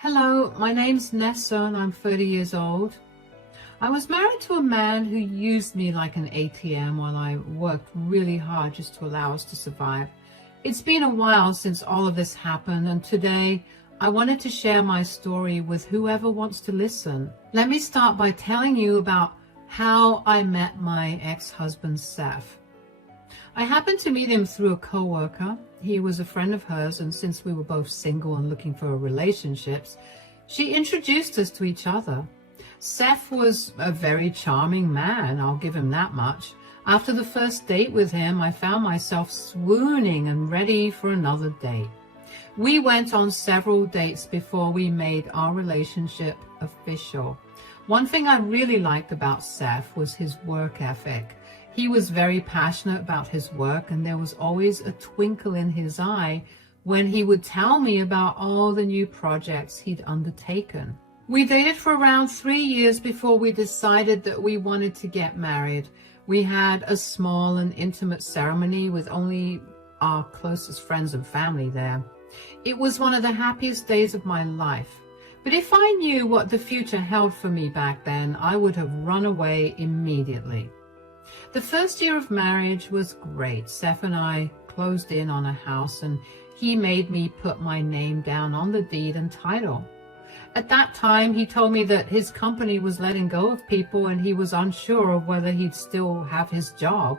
Hello, my name's Nessa and I'm 30 years old. I was married to a man who used me like an ATM while I worked really hard just to allow us to survive. It's been a while since all of this happened, and today I wanted to share my story with whoever wants to listen. Let me start by telling you about how I met my ex-husband, Seth. I happened to meet him through a coworker. He was a friend of hers, and since we were both single and looking for relationships, she introduced us to each other. Seth was a very charming man, I'll give him that much. After the first date with him, I found myself swooning and ready for another date. We went on several dates before we made our relationship official. One thing I really liked about Seth was his work ethic. He was very passionate about his work, and there was always a twinkle in his eye when he would tell me about all the new projects he'd undertaken. We dated for around 3 years before we decided that we wanted to get married. We had a small and intimate ceremony with only our closest friends and family there. It was one of the happiest days of my life. But if I knew what the future held for me back then, I would have run away immediately. The first year of marriage was great. Seth and I closed in on a house, and he made me put my name down on the deed and title. At that time, he told me that his company was letting go of people and he was unsure of whether he'd still have his job.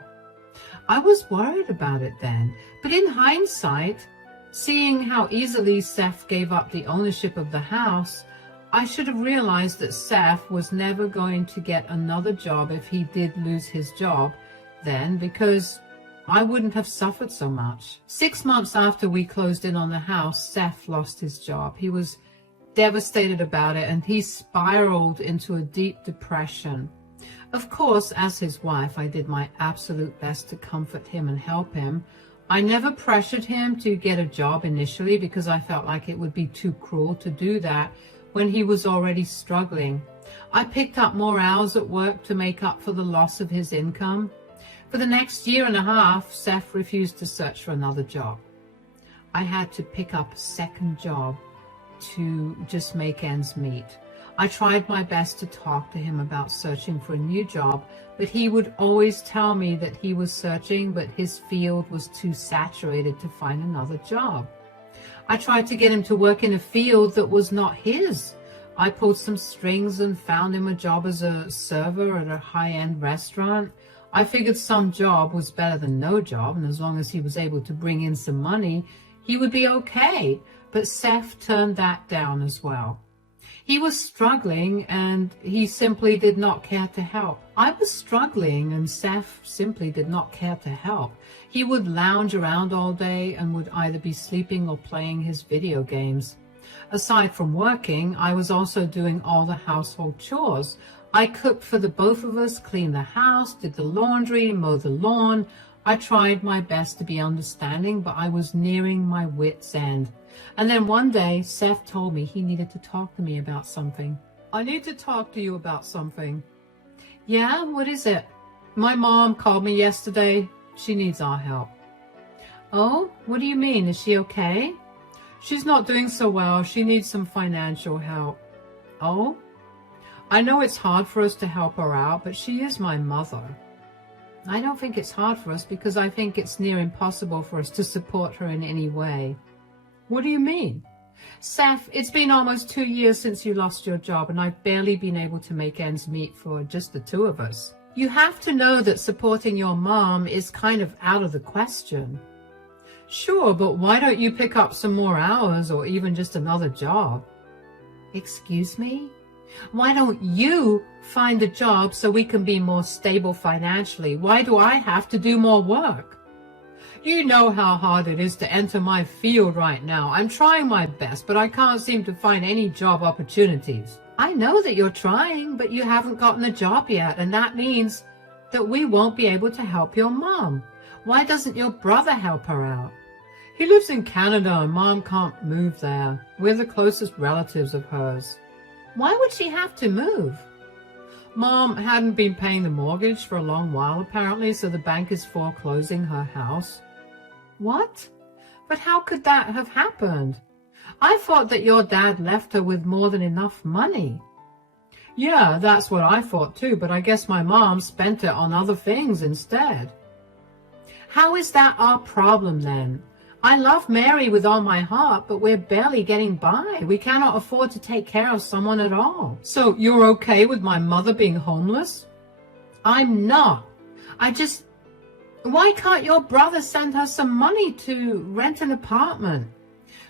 I was worried about it then, but in hindsight, seeing how easily Seth gave up the ownership of the house, I should have realized that Seth was never going to get another job if he did lose his job then, because I wouldn't have suffered so much. 6 months after we closed in on the house, Seth lost his job. He was devastated about it, and he spiraled into a deep depression. Of course, as his wife, I did my absolute best to comfort him and help him. I never pressured him to get a job initially because I felt like it would be too cruel to do that when he was already struggling. I picked up more hours at work to make up for the loss of his income. For the next year and a half, Seth refused to search for another job. I had to pick up a second job to just make ends meet. I tried my best to talk to him about searching for a new job, but he would always tell me that he was searching, but his field was too saturated to find another job. I tried to get him to work in a field that was not his. I pulled some strings and found him a job as a server at a high-end restaurant. I figured some job was better than no job, and as long as he was able to bring in some money, he would be okay. But Seth turned that down as well. He was struggling, and he simply did not care to help. I was struggling, and Seth simply did not care to help. He would lounge around all day and would either be sleeping or playing his video games. Aside from working, I was also doing all the household chores. I cooked for the both of us, cleaned the house, did the laundry, mowed the lawn. I tried my best to be understanding, but I was nearing my wit's end. And then one day, Seth told me he needed to talk to me about something. I need to talk to you about something. Yeah, what is it? My mom called me yesterday. She needs our help. Oh, what do you mean? Is she okay? She's not doing so well. She needs some financial help. Oh? I know it's hard for us to help her out, but she is my mother. I don't think it's hard for us because I think it's near impossible for us to support her in any way. What do you mean? Seth, it's been almost 2 years since you lost your job, and I've barely been able to make ends meet for just the two of us. You have to know that supporting your mom is kind of out of the question. Sure, but why don't you pick up some more hours or even just another job? Excuse me? Why don't you find a job so we can be more stable financially? Why do I have to do more work? You know how hard it is to enter my field right now. I'm trying my best, but I can't seem to find any job opportunities. I know that you're trying, but you haven't gotten a job yet, and that means that we won't be able to help your mom. Why doesn't your brother help her out? He lives in Canada, and Mom can't move there. We're the closest relatives of hers. Why would she have to move? Mom hadn't been paying the mortgage for a long while, apparently, so the bank is foreclosing her house. What? But how could that have happened? I thought that your dad left her with more than enough money. Yeah, that's what I thought too, but I guess my mom spent it on other things instead. How is that our problem then? I love Mary with all my heart, but we're barely getting by. We cannot afford to take care of someone at all. So you're okay with my mother being homeless? I'm not. Why can't your brother send her some money to rent an apartment?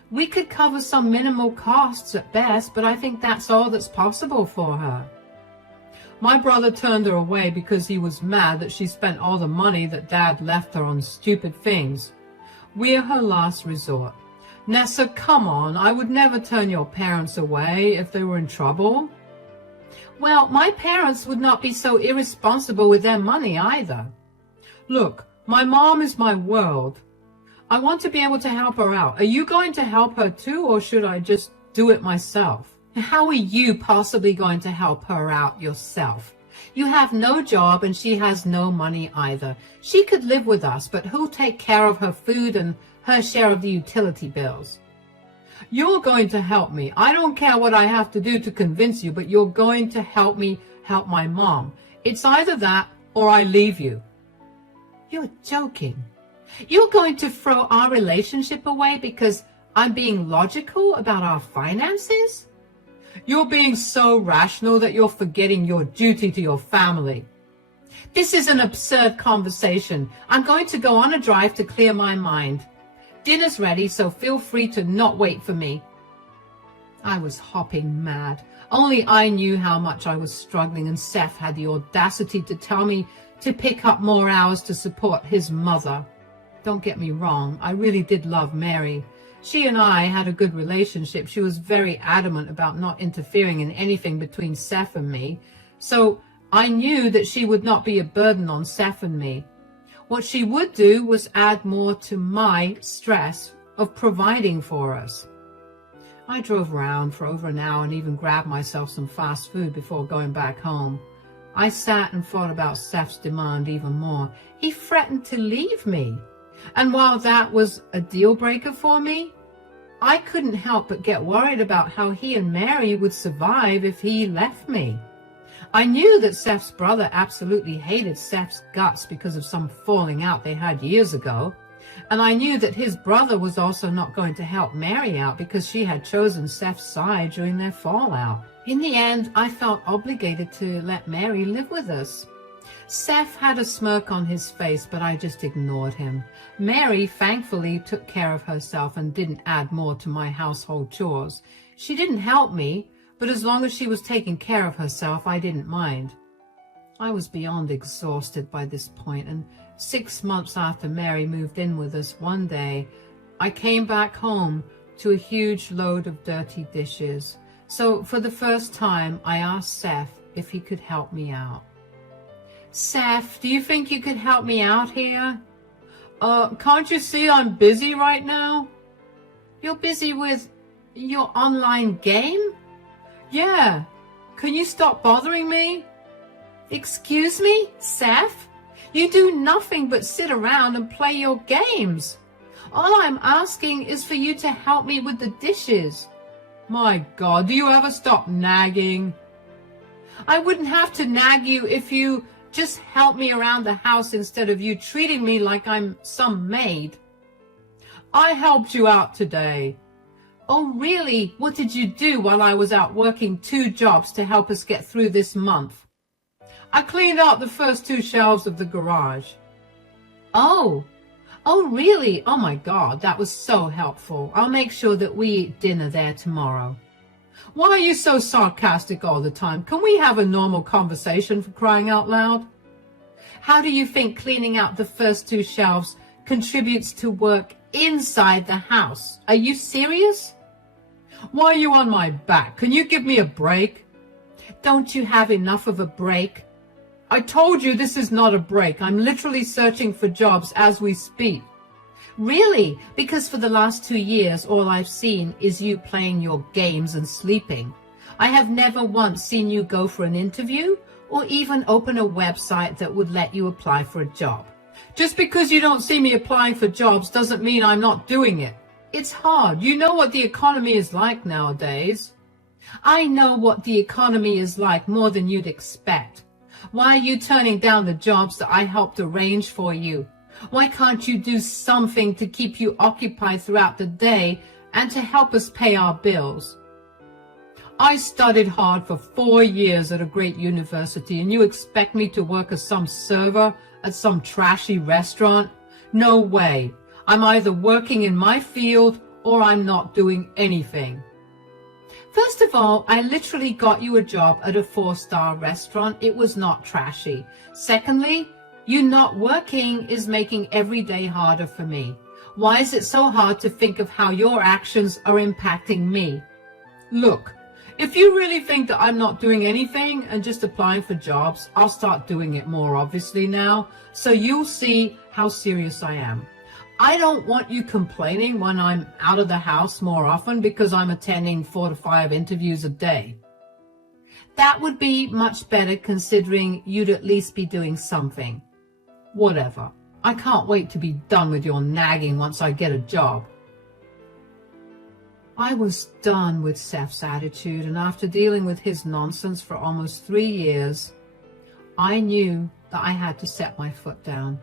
We could cover some minimal costs at best, but I think that's all that's possible for her. My brother turned her away because he was mad that she spent all the money that Dad left her on stupid things. We're her last resort. Nessa, come on, I would never turn your parents away if they were in trouble. Well, my parents would not be so irresponsible with their money either. Look, my mom is my world. I want to be able to help her out. Are you going to help her too, or should I just do it myself? How are you possibly going to help her out yourself? You have no job and she has no money either. She could live with us, but who'll take care of her food and her share of the utility bills? You're going to help me. I don't care what I have to do to convince you, but you're going to help me help my mom. It's either that or I leave you. You're joking. You're going to throw our relationship away because I'm being logical about our finances? You're being so rational that you're forgetting your duty to your family. This is an absurd conversation. I'm going to go on a drive to clear my mind. Dinner's ready, so feel free to not wait for me. I was hopping mad. Only I knew how much I was struggling, and Seth had the audacity to tell me to pick up more hours to support his mother. Don't get me wrong, I really did love Mary. She and I had a good relationship. She was very adamant about not interfering in anything between Seth and me. So I knew that she would not be a burden on Seth and me. What she would do was add more to my stress of providing for us. I drove around for over an hour and even grabbed myself some fast food before going back home. I sat and thought about Seth's demand even more. He threatened to leave me. And while that was a deal breaker for me, I couldn't help but get worried about how he and Mary would survive if he left me. I knew that Seth's brother absolutely hated Seth's guts because of some falling out they had years ago. And I knew that his brother was also not going to help Mary out because she had chosen Seth's side during their fallout. In the end, I felt obligated to let Mary live with us. Seth had a smirk on his face, but I just ignored him. Mary thankfully took care of herself and didn't add more to my household chores. She didn't help me, but as long as she was taking care of herself, I didn't mind. I was beyond exhausted by this point, and 6 months after Mary moved in with us, one day, I came back home to a huge load of dirty dishes. So for the first time, I asked Seth if he could help me out. Seth, do you think you could help me out here? Can't you see I'm busy right now? You're busy with your online game? Yeah. Can you stop bothering me? Excuse me, Seth? You do nothing but sit around and play your games. All I'm asking is for you to help me with the dishes. My God, do you ever stop nagging? I wouldn't have to nag you if you just help me around the house instead of you treating me like I'm some maid. I helped you out today. Oh, really? What did you do while I was out working 2 jobs to help us get through this month? I cleaned out the first 2 shelves of the garage. Oh, really? Oh my God, that was so helpful. I'll make sure that we eat dinner there tomorrow. Why are you so sarcastic all the time? Can we have a normal conversation, for crying out loud? How do you think cleaning out the first 2 shelves contributes to work inside the house? Are you serious? Why are you on my back? Can you give me a break? Don't you have enough of a break? I told you this is not a break. I'm literally searching for jobs as we speak. Really? Because for the last 2 years, all I've seen is you playing your games and sleeping. I have never once seen you go for an interview or even open a website that would let you apply for a job. Just because you don't see me applying for jobs doesn't mean I'm not doing it. It's hard. You know what the economy is like nowadays. I know what the economy is like more than you'd expect. Why are you turning down the jobs that I helped arrange for you? Why can't you do something to keep you occupied throughout the day and to help us pay our bills? I studied hard for 4 years at a great university, and you expect me to work as some server at some trashy restaurant? No way. I'm either working in my field or I'm not doing anything. First of all, I literally got you a job at a 4-star restaurant. It was not trashy. Secondly, you not working is making every day harder for me. Why is it so hard to think of how your actions are impacting me? Look, if you really think that I'm not doing anything and just applying for jobs, I'll start doing it more obviously now, so you'll see how serious I am. I don't want you complaining when I'm out of the house more often because I'm attending 4 to 5 interviews a day. That would be much better considering you'd at least be doing something. Whatever. I can't wait to be done with your nagging once I get a job. I was done with Seth's attitude, and after dealing with his nonsense for almost 3 years, I knew that I had to set my foot down.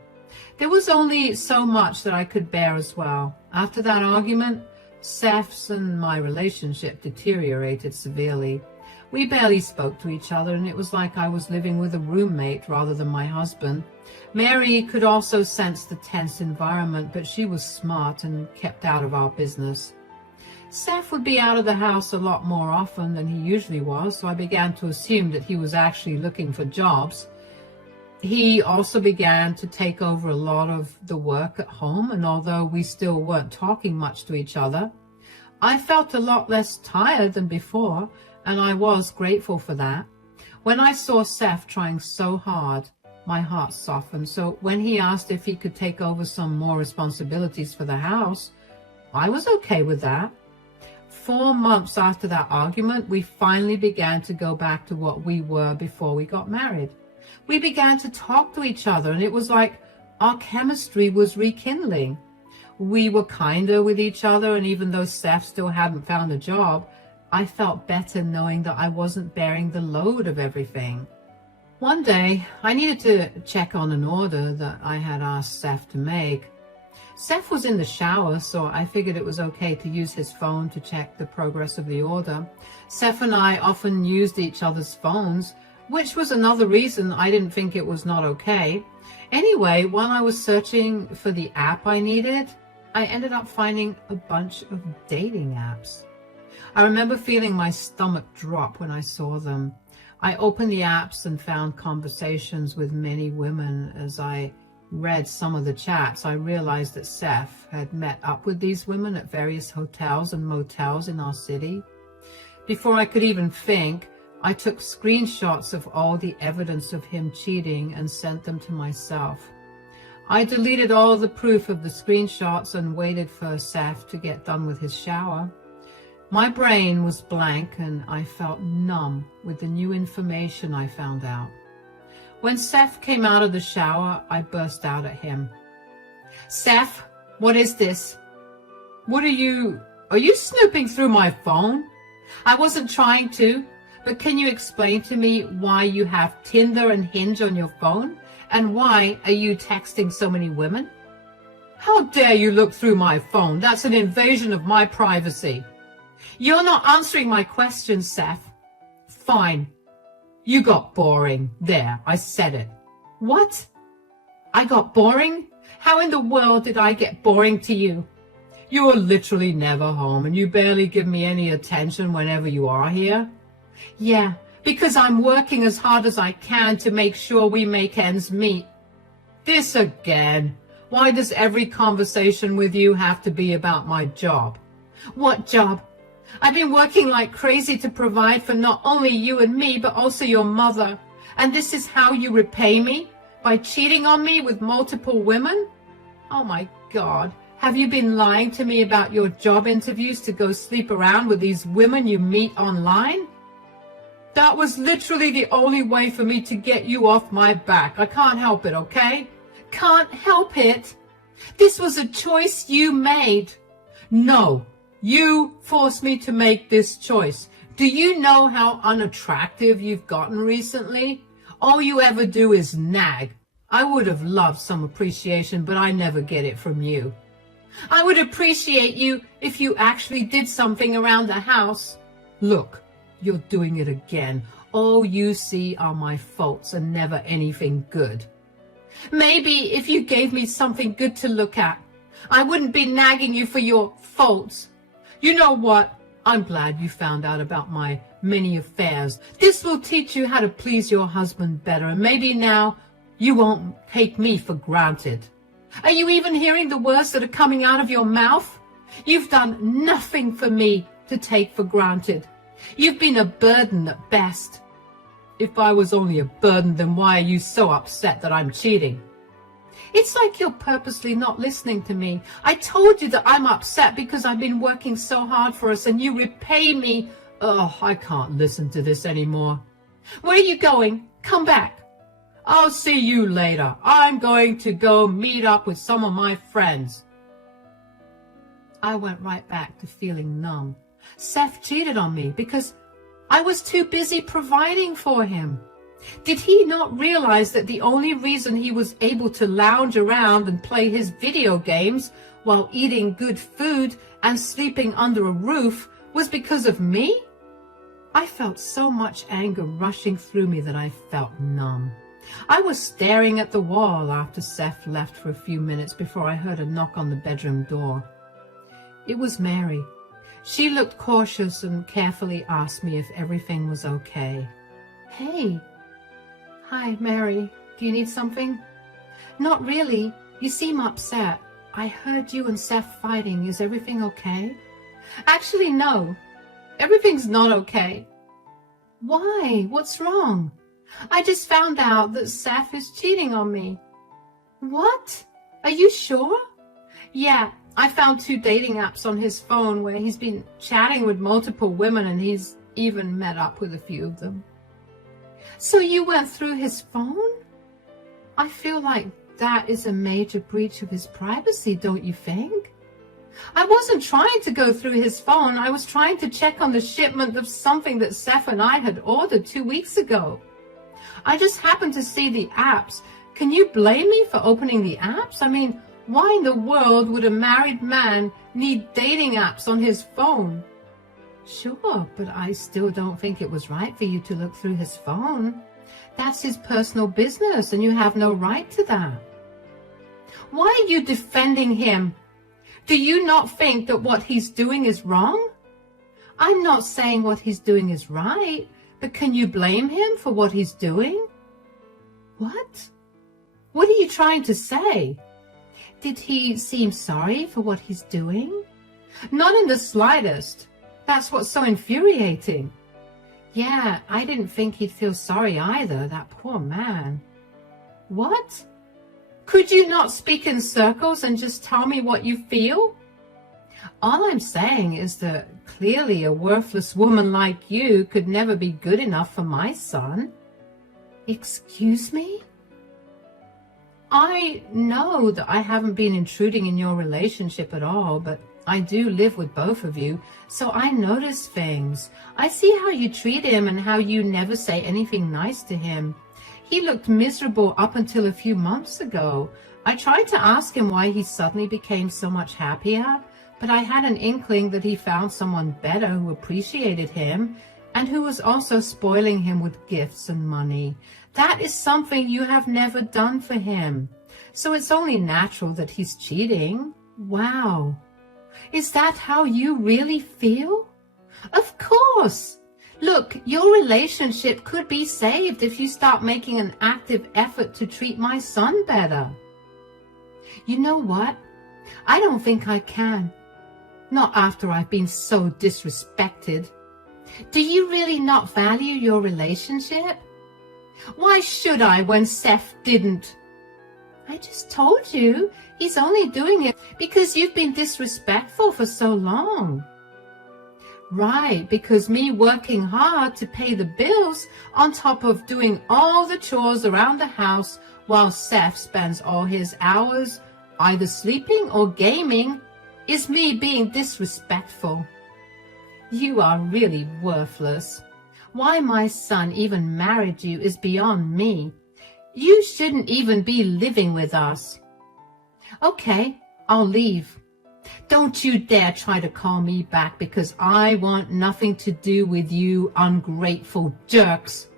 There was only so much that I could bear as well. After that argument, Seth's and my relationship deteriorated severely. We barely spoke to each other, and it was like I was living with a roommate rather than my husband. Mary could also sense the tense environment, but she was smart and kept out of our business. Seth would be out of the house a lot more often than he usually was, so I began to assume that he was actually looking for jobs. He also began to take over a lot of the work at home, and although we still weren't talking much to each other, I felt a lot less tired than before, and I was grateful for that. When I saw Seth trying so hard, my heart softened, so when he asked if he could take over some more responsibilities for the house, I was okay with that. 4 months after that argument, we finally began to go back to what we were before we got married. We began to talk to each other, and it was like our chemistry was rekindling. We were kinder with each other, and even though Seth still hadn't found a job, I felt better knowing that I wasn't bearing the load of everything. One day, I needed to check on an order that I had asked Seth to make. Seth was in the shower, so I figured it was okay to use his phone to check the progress of the order. Seth and I often used each other's phones, which was another reason I didn't think it was not okay. Anyway, while I was searching for the app I needed, I ended up finding a bunch of dating apps. I remember feeling my stomach drop when I saw them. I opened the apps and found conversations with many women. As I read some of the chats, I realized that Seth had met up with these women at various hotels and motels in our city. Before I could even think, I took screenshots of all the evidence of him cheating and sent them to myself. I deleted all the proof of the screenshots and waited for Seth to get done with his shower. My brain was blank and I felt numb with the new information I found out. When Seth came out of the shower, I burst out at him. "Seth, what is this? Are you snooping through my phone? I wasn't trying to. But can you explain to me why you have Tinder and Hinge on your phone? And why are you texting so many women? How dare you look through my phone? That's an invasion of my privacy." "You're not answering my questions, Seth." "Fine. You got boring. There, I said it." "What? I got boring? How in the world did I get boring to you?" "You're literally never home, and you barely give me any attention whenever you are here." "Yeah, because I'm working as hard as I can to make sure we make ends meet." "This again. Why does every conversation with you have to be about my job?" "What job? I've been working like crazy to provide for not only you and me, but also your mother. And this is how you repay me? By cheating on me with multiple women? Oh my God. Have you been lying to me about your job interviews to go sleep around with these women you meet online?" "That was literally the only way for me to get you off my back. I can't help it, okay?" "Can't help it? This was a choice you made. No, you forced me to make this choice. Do you know how unattractive you've gotten recently? All you ever do is nag. I would have loved some appreciation, but I never get it from you. I would appreciate you if you actually did something around the house. Look, you're doing it again. All you see are my faults and never anything good. Maybe if you gave me something good to look at, I wouldn't be nagging you for your faults. You know what? I'm glad you found out about my many affairs. This will teach you how to please your husband better, and maybe now you won't take me for granted. Are you even hearing the words that are coming out of your mouth? You've done nothing for me to take for granted. You've been a burden at best. If I was only a burden, then why are you so upset that I'm cheating? It's like you're purposely not listening to me. I told you that I'm upset because I've been working so hard for us and you repay me. Oh, I can't listen to this anymore. Where are you going? Come back. I'll see you later. I'm going to go meet up with some of my friends. I went right back to feeling numb. Seth cheated on me because I was too busy providing for him. Did he not realize that the only reason he was able to lounge around and play his video games while eating good food and sleeping under a roof was because of me? I felt so much anger rushing through me that I felt numb. I was staring at the wall after Seth left for a few minutes before I heard a knock on the bedroom door. It was Mary. She looked cautious and carefully asked me if everything was okay. Hey. Hi, Mary. Do you need something? Not really. You seem upset. I heard you and Seth fighting. Is everything okay? Actually, no. Everything's not okay. Why? What's wrong? I just found out that Seth is cheating on me. What? Are you sure? Yeah, I found 2 dating apps on his phone where he's been chatting with multiple women and he's even met up with a few of them. So you went through his phone? I feel like that is a major breach of his privacy, don't you think? I wasn't trying to go through his phone. I was trying to check on the shipment of something that Seth and I had ordered 2 weeks ago. I just happened to see the apps. Can you blame me for opening the apps? I mean, why in the world would a married man need dating apps on his phone? Sure, but I still don't think it was right for you to look through his phone. That's his personal business, and you have no right to that. Why are you defending him? Do you not think that what he's doing is wrong? I'm not saying what he's doing is right, but can you blame him for what he's doing? What? What are you trying to say? Did he seem sorry for what he's doing? Not in the slightest. That's what's so infuriating. Yeah, I didn't think he'd feel sorry either, that poor man. What? Could you not speak in circles and just tell me what you feel? All I'm saying is that clearly a worthless woman like you could never be good enough for my son. Excuse me? I know that I haven't been intruding in your relationship at all, but I do live with both of you, so I notice things. I see how you treat him and how you never say anything nice to him. He looked miserable up until a few months ago. I tried to ask him why he suddenly became so much happier, but I had an inkling that he found someone better who appreciated him and who was also spoiling him with gifts and money. That is something you have never done for him. So it's only natural that he's cheating. Wow. Is that how you really feel? Of course. Look, your relationship could be saved if you start making an active effort to treat my son better. You know what? I don't think I can. Not after I've been so disrespected. Do you really not value your relationship? Why should I when Seth didn't? I just told you, he's only doing it because you've been disrespectful for so long. Right, because me working hard to pay the bills on top of doing all the chores around the house while Seth spends all his hours either sleeping or gaming, is me being disrespectful. You are really worthless. Why my son even married you is beyond me. You shouldn't even be living with us. Okay, I'll leave. Don't you dare try to call me back because I want nothing to do with you ungrateful jerks.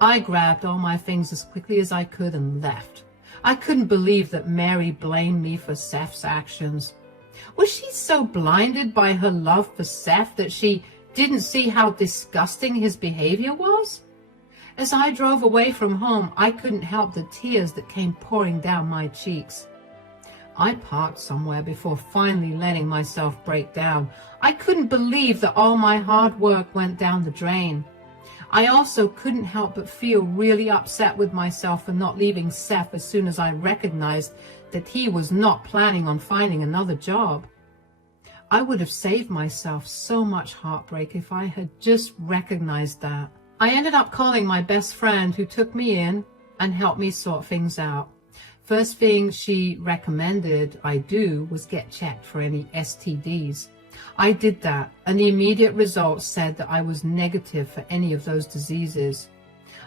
I grabbed all my things as quickly as I could and left. I couldn't believe that Mary blamed me for Seth's actions. Was she so blinded by her love for Seth that she didn't see how disgusting his behavior was? As I drove away from home, I couldn't help the tears that came pouring down my cheeks. I parked somewhere before finally letting myself break down. I couldn't believe that all my hard work went down the drain. I also couldn't help but feel really upset with myself for not leaving Seth as soon as I recognized that he was not planning on finding another job. I would have saved myself so much heartbreak if I had just recognized that. I ended up calling my best friend who took me in and helped me sort things out. First thing she recommended I do was get checked for any STDs. I did that, and the immediate results said that I was negative for any of those diseases.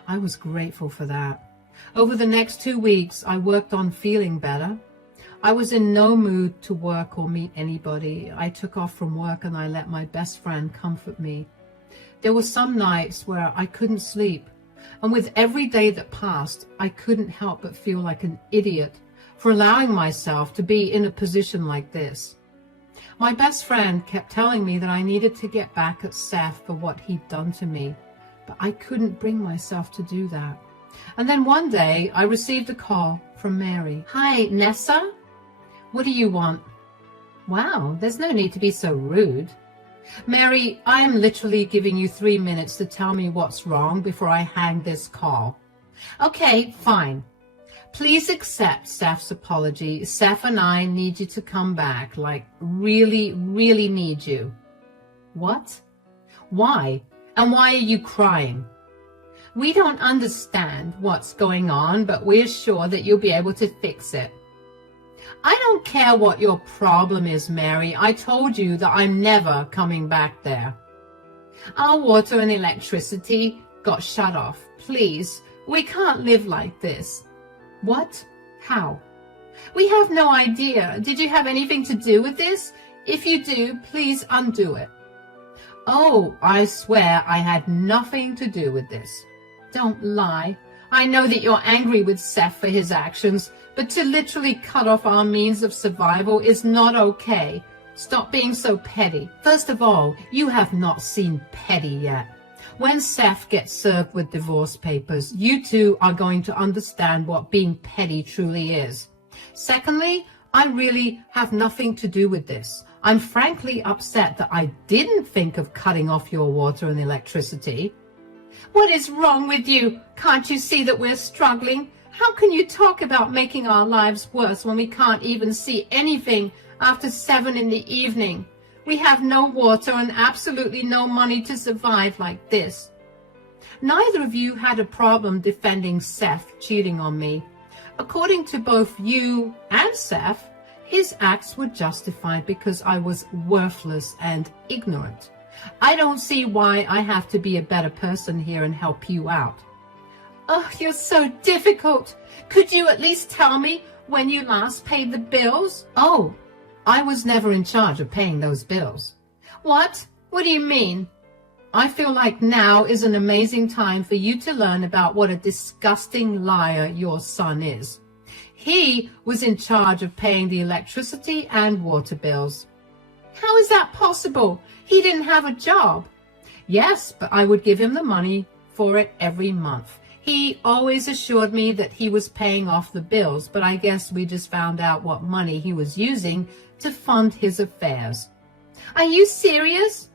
I was grateful for that. Over the next 2 weeks, I worked on feeling better. I was in no mood to work or meet anybody. I took off from work and I let my best friend comfort me. There were some nights where I couldn't sleep, and with every day that passed, I couldn't help but feel like an idiot for allowing myself to be in a position like this. My best friend kept telling me that I needed to get back at Seth for what he'd done to me, but I couldn't bring myself to do that. And then one day, I received a call from Mary. Hi, Nessa? What do you want? Wow, there's no need to be so rude. Mary, I am literally giving you 3 minutes to tell me what's wrong before I hang this call. Okay, fine. Please accept Seth's apology. Seth and I need you to come back, like really, really need you. What? Why? And why are you crying? We don't understand what's going on, but we're sure that you'll be able to fix it. I don't care what your problem is, Mary. I told you that I'm never coming back there. Our water and electricity got shut off. Please, we can't live like this. What? How? We have no idea. Did you have anything to do with this? If you do, please undo it. Oh, I swear I had nothing to do with this. Don't lie. I know that you're angry with Seth for his actions, but to literally cut off our means of survival is not okay. Stop being so petty. First of all, you have not seen petty yet. When Seth gets served with divorce papers, you two are going to understand what being petty truly is. Secondly, I really have nothing to do with this. I'm frankly upset that I didn't think of cutting off your water and electricity. What is wrong with you? Can't you see that we're struggling? How can you talk about making our lives worse when we can't even see anything after 7 in the evening? We have no water and absolutely no money to survive like this. Neither of you had a problem defending Seth cheating on me. According to both you and Seth, his acts were justified because I was worthless and ignorant. I don't see why I have to be a better person here and help you out. Oh, you're so difficult. Could you at least tell me when you last paid the bills? Oh, I was never in charge of paying those bills. What? What do you mean? I feel like now is an amazing time for you to learn about what a disgusting liar your son is. He was in charge of paying the electricity and water bills. How is that possible? He didn't have a job. Yes, but I would give him the money for it every month. He always assured me that he was paying off the bills, but I guess we just found out what money he was using to fund his affairs. Are you serious?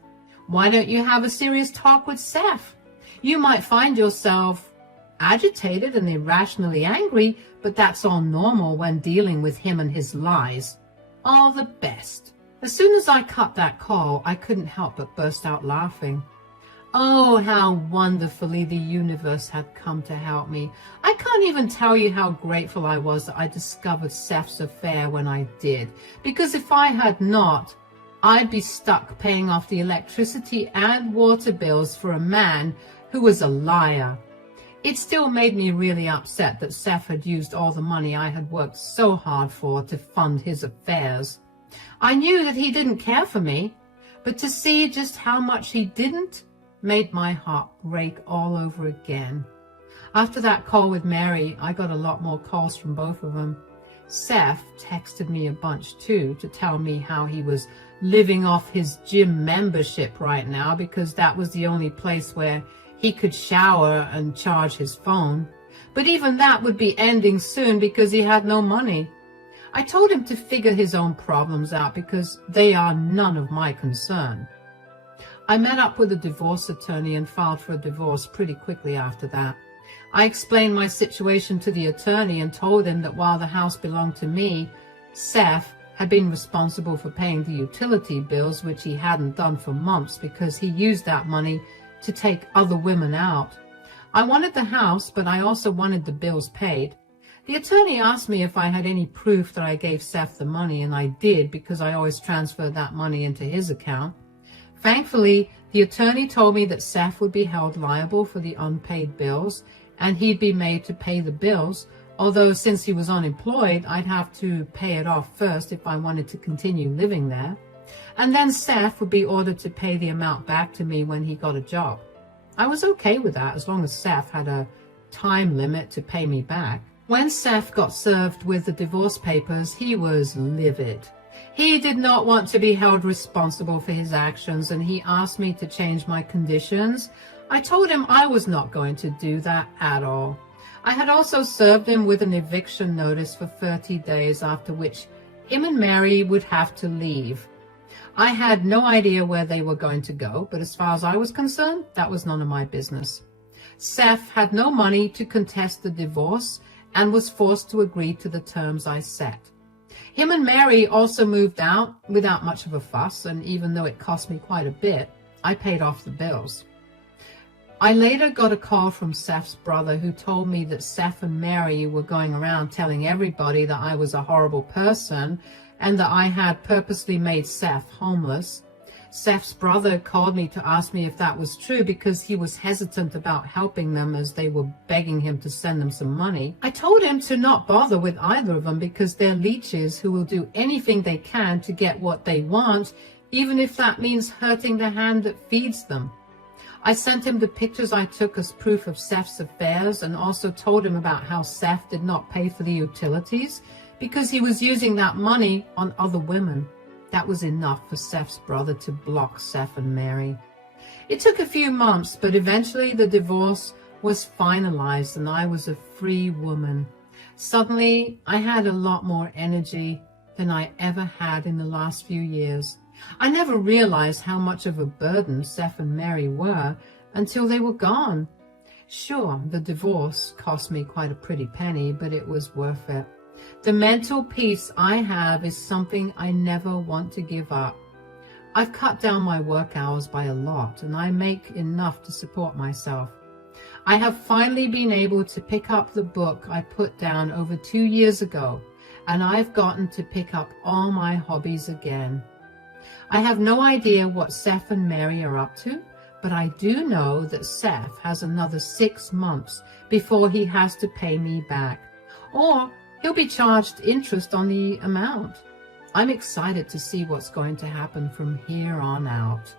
Why don't you have a serious talk with Seth? You might find yourself agitated and irrationally angry, but that's all normal when dealing with him and his lies. All the best. As soon as I cut that call, I couldn't help but burst out laughing. Oh, how wonderfully the universe had come to help me. I can't even tell you how grateful I was that I discovered Seth's affair when I did, because if I had not, I'd be stuck paying off the electricity and water bills for a man who was a liar. It still made me really upset that Seth had used all the money I had worked so hard for to fund his affairs. I knew that he didn't care for me, but to see just how much he didn't made my heart break all over again. After that call with Mary, I got a lot more calls from both of them. Seth texted me a bunch too to tell me how he was living off his gym membership right now because that was the only place where he could shower and charge his phone. But even that would be ending soon because he had no money. I told him to figure his own problems out because they are none of my concern. I met up with a divorce attorney and filed for a divorce pretty quickly after that. I explained my situation to the attorney and told him that while the house belonged to me, Seth had been responsible for paying the utility bills, which he hadn't done for months because he used that money to take other women out. I wanted the house, but I also wanted the bills paid. The attorney asked me if I had any proof that I gave Seth the money, and I did because I always transferred that money into his account. Thankfully, the attorney told me that Seth would be held liable for the unpaid bills, and he'd be made to pay the bills, although since he was unemployed, I'd have to pay it off first if I wanted to continue living there. And then Seth would be ordered to pay the amount back to me when he got a job. I was okay with that as long as Seth had a time limit to pay me back. When Seth got served with the divorce papers, he was livid. He did not want to be held responsible for his actions, and he asked me to change my conditions. I told him I was not going to do that at all. I had also served him with an eviction notice for 30 days, after which him and Mary would have to leave. I had no idea where they were going to go, but as far as I was concerned, that was none of my business. Seth had no money to contest the divorce and was forced to agree to the terms I set. Him and Mary also moved out without much of a fuss, and even though it cost me quite a bit, I paid off the bills. I later got a call from Seth's brother who told me that Seth and Mary were going around telling everybody that I was a horrible person and that I had purposely made Seth homeless. Seth's brother called me to ask me if that was true because he was hesitant about helping them as they were begging him to send them some money. I told him to not bother with either of them because they're leeches who will do anything they can to get what they want, even if that means hurting the hand that feeds them. I sent him the pictures I took as proof of Seth's affairs and also told him about how Seth did not pay for the utilities because he was using that money on other women. That was enough for Seth's brother to block Seth and Mary. It took a few months, but eventually the divorce was finalized and I was a free woman. Suddenly, I had a lot more energy than I ever had in the last few years. I never realized how much of a burden Seth and Mary were until they were gone. Sure, the divorce cost me quite a pretty penny, but it was worth it. The mental peace I have is something I never want to give up. I've cut down my work hours by a lot, and I make enough to support myself. I have finally been able to pick up the book I put down over 2 years ago, and I've gotten to pick up all my hobbies again. I have no idea what Seth and Mary are up to, but I do know that Seth has another 6 months before he has to pay me back, or he'll be charged interest on the amount. I'm excited to see what's going to happen from here on out.